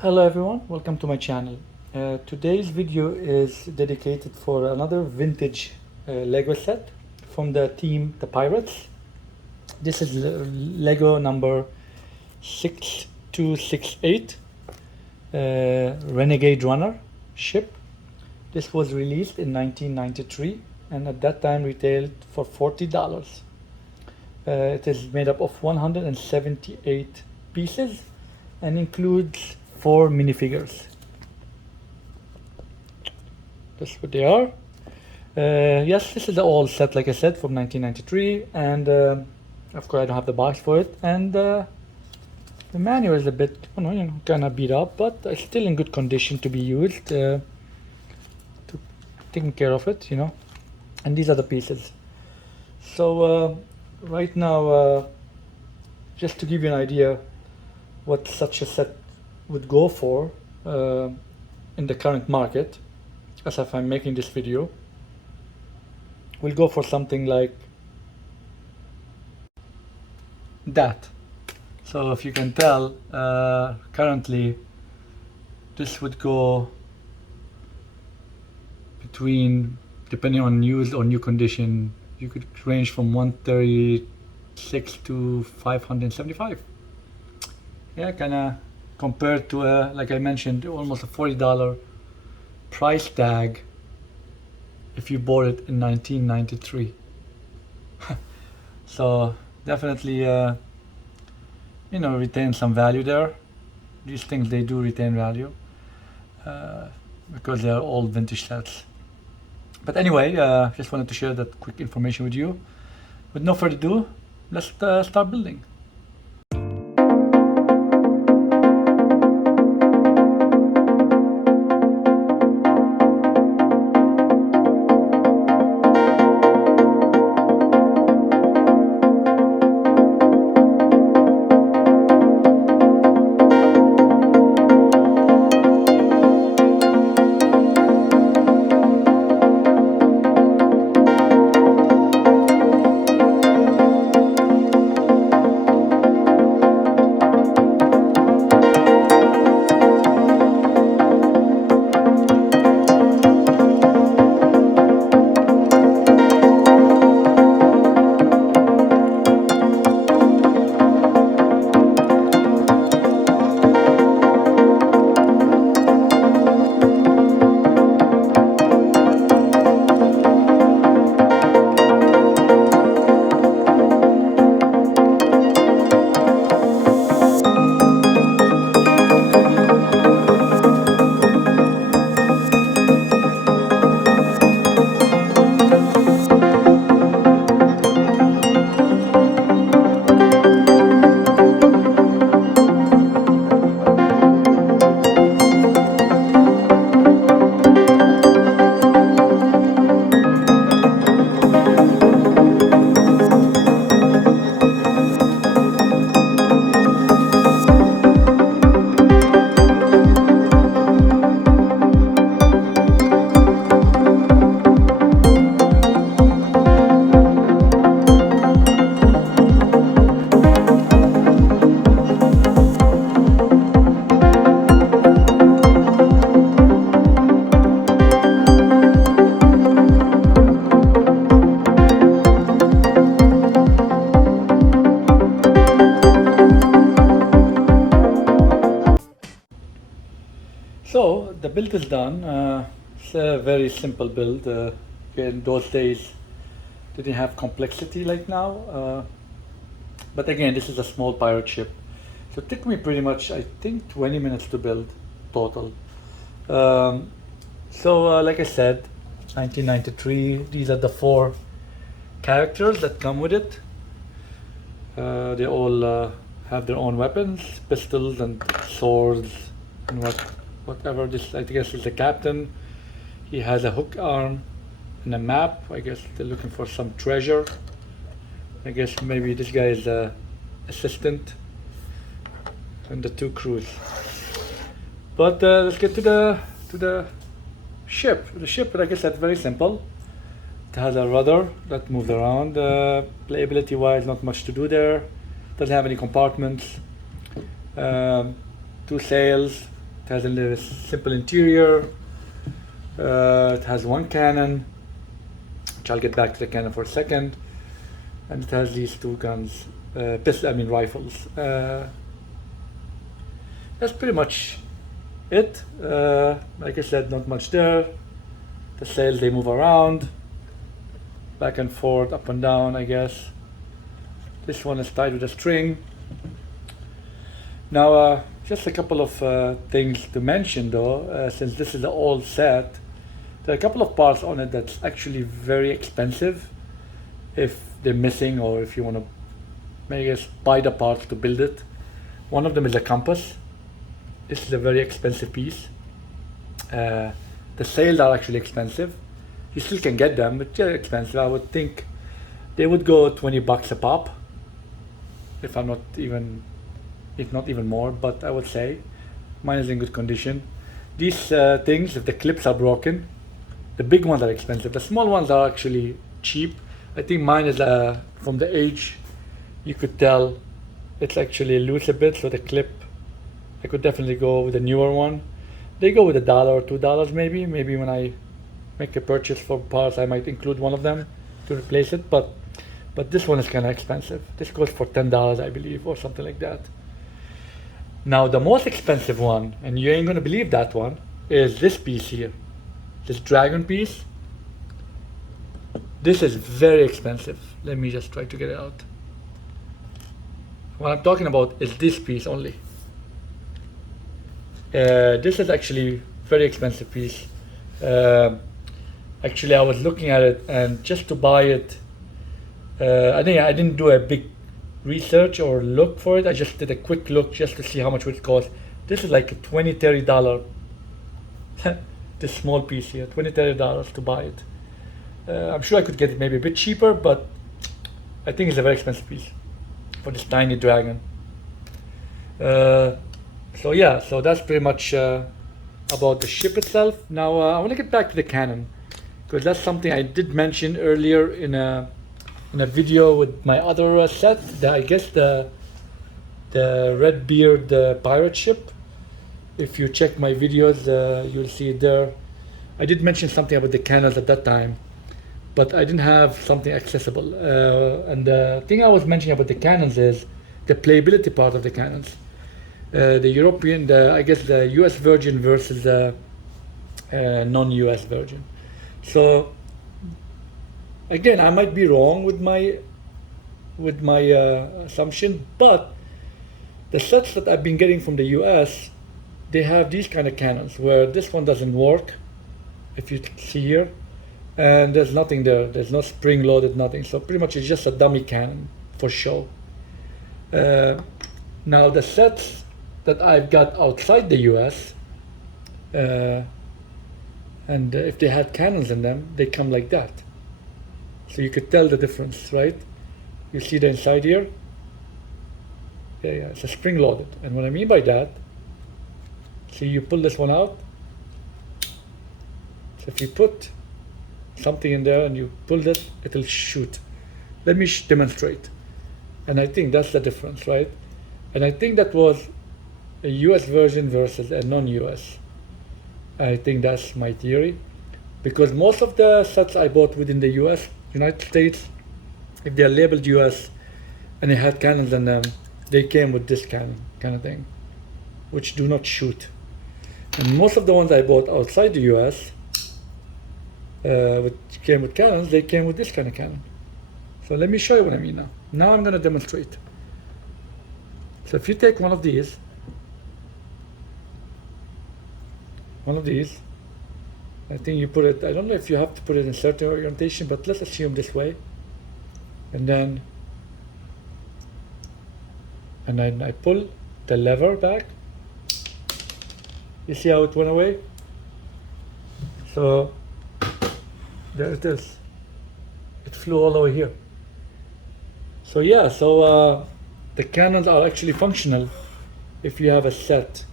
Hello everyone, welcome to my channel. Today's video is dedicated for another vintage Lego set from the team The Pirates. This is Lego number 6268 Renegade Runner ship. This was released in 1993 and at that time retailed for $40. It is made up of 178 pieces and includes 4 minifigures. That's what they are. Yes, this is the old set, like I said, from 1993, and of course I don't have the box for it. And the manual is a bit, kind of beat up, but it's still in good condition to be used. To taking care of it, And these are the pieces. So right now, just to give you an idea, what such a set would go for in the current market, as if I'm making this video, we'll go for something like that. So if you can tell, currently this would go between, depending on used or new condition, you could range from 136 to 575. Yeah, kind of compared to like I mentioned, almost a $40 price tag if you bought it in 1993. So definitely retain some value there. These things, they do retain value because they are all vintage sets. But anyway, just wanted to share that quick information with you. With no further ado, let's start building. So the build is done. It's a very simple build. In those days, didn't have complexity like now. But again, this is a small pirate ship, so it took me pretty much, I think, 20 minutes to build total. Like I said, 1993. These are the 4 characters that come with it. They all have their own weapons, pistols and swords and whatever. This, I guess, is the captain. He has a hook arm and a map. I guess they're looking for some treasure. I guess maybe this guy is the assistant, and the 2 crews. But let's get to the ship. The ship, like I said, very simple. It has a rudder that moves around. Playability wise, not much to do there. Doesn't have any compartments. 2 sails, It has a simple interior. It has one cannon, which I'll get back to the cannon for a second, and it has these two guns, rifles. That's pretty much it. Like I said, not much there. The sails, they move around, back and forth, up and down, I guess. This one is tied with a string. Now, just a couple of things to mention though, since this is the old set. There are a couple of parts on it that's actually very expensive if they're missing, or if you want to, I guess, buy the parts to build it. One of them is a compass. This is a very expensive piece. The sails are actually expensive. You still can get them, but they're expensive. I would think they would go $20 a pop, if not even more, but I would say mine is in good condition. These things, if the clips are broken, the big ones are expensive. The small ones are actually cheap. I think mine is from the age, you could tell it's actually loose a bit, so the clip, I could definitely go with a newer one. They go with $1 or $2 maybe. Maybe when I make a purchase for parts, I might include one of them to replace it, but this one is kind of expensive. This goes for $10, I believe, or something like that. Now the most expensive one, and you ain't gonna believe that one, is this piece here. This dragon piece. This is very expensive. Let me just try to get it out. What I'm talking about is this piece only. This is actually very expensive piece. Actually, I was looking at it, and just to buy it, I didn't do a big research or look for it. I just did a quick look just to see how much it cost. This is like $20-$30. This small piece here, $20-$30 to buy it. I'm sure I could get it maybe a bit cheaper, but I think it's a very expensive piece for this tiny dragon. So yeah, so that's pretty much about the ship itself. Now I want to get back to the cannon, because that's something I did mention earlier in a video with my other set. I guess the Redbeard pirate ship. If you check my videos, you'll see it there. I did mention something about the cannons at that time, but I didn't have something accessible. And the thing I was mentioning about the cannons is the playability part of the cannons. The European, I guess the US version versus the non-US version. So again, I might be wrong with my assumption, but the sets that I've been getting from the US, they have these kind of cannons where this one doesn't work, if you see here, and there's nothing there. There's no spring loaded, nothing. So pretty much it's just a dummy cannon for show. Now the sets that I've got outside the US, and if they had cannons in them, they come like that. So you could tell the difference, right? You see the inside here? Yeah, it's a spring loaded. And what I mean by that, see, you pull this one out. So if you put something in there and you pull this, it'll shoot. Let me demonstrate. And I think that's the difference, right? And I think that was a US version versus a non-US. I think that's my theory. Because most of the sets I bought within the US, United States, if they're labeled US and they had cannons in them, they came with this cannon kind of thing, which do not shoot. And most of the ones I bought outside the US, which came with cannons, they came with this kind of cannon. So let me show you what I mean now. Now I'm going to demonstrate. So if you take one of these, I think you put it, I don't know if you have to put it in certain orientation, but let's assume this way. And then I pull the lever back. You see how it went away? So there it is. It flew all over here. So yeah, the cannons are actually functional if you have a set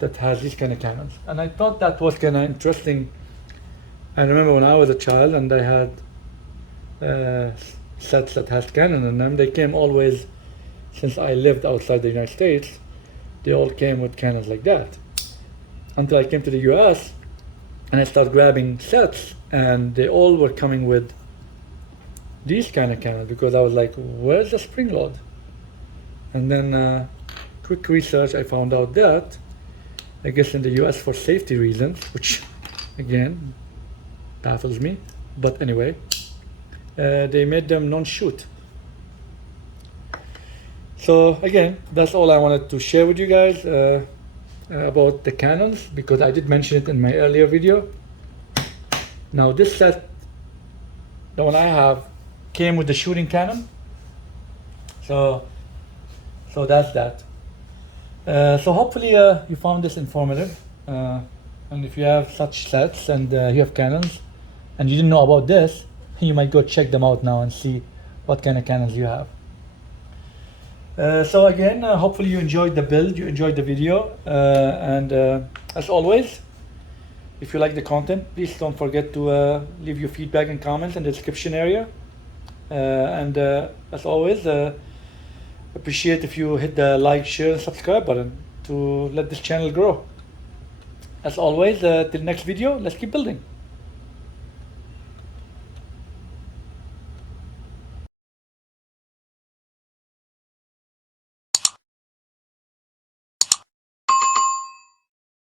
that has these kind of cannons. And I thought that was kind of interesting. I remember when I was a child and I had sets that has cannon in them. They came always, since I lived outside the United States, they all came with cannons like that. until I came to the US and I started grabbing sets, and they all were coming with these kind of cannons, because I was like, where's the spring load? And then quick research, I found out that I guess in the US, for safety reasons, which again baffles me, but anyway, they made them non-shoot. So again, that's all I wanted to share with you guys about the cannons, because I did mention it in my earlier video. Now this set, the one I have, came with the shooting cannon. So that's that. So hopefully you found this informative, and if you have such sets and you have cannons and you didn't know about this, you might go check them out now and see what kind of cannons you have. So again, hopefully you enjoyed the build, you enjoyed the video, and as always, if you like the content, please don't forget to leave your feedback and comments in the description area, and as always, appreciate if you hit the like, share, and subscribe button to let this channel grow. As always, till next video, let's keep building.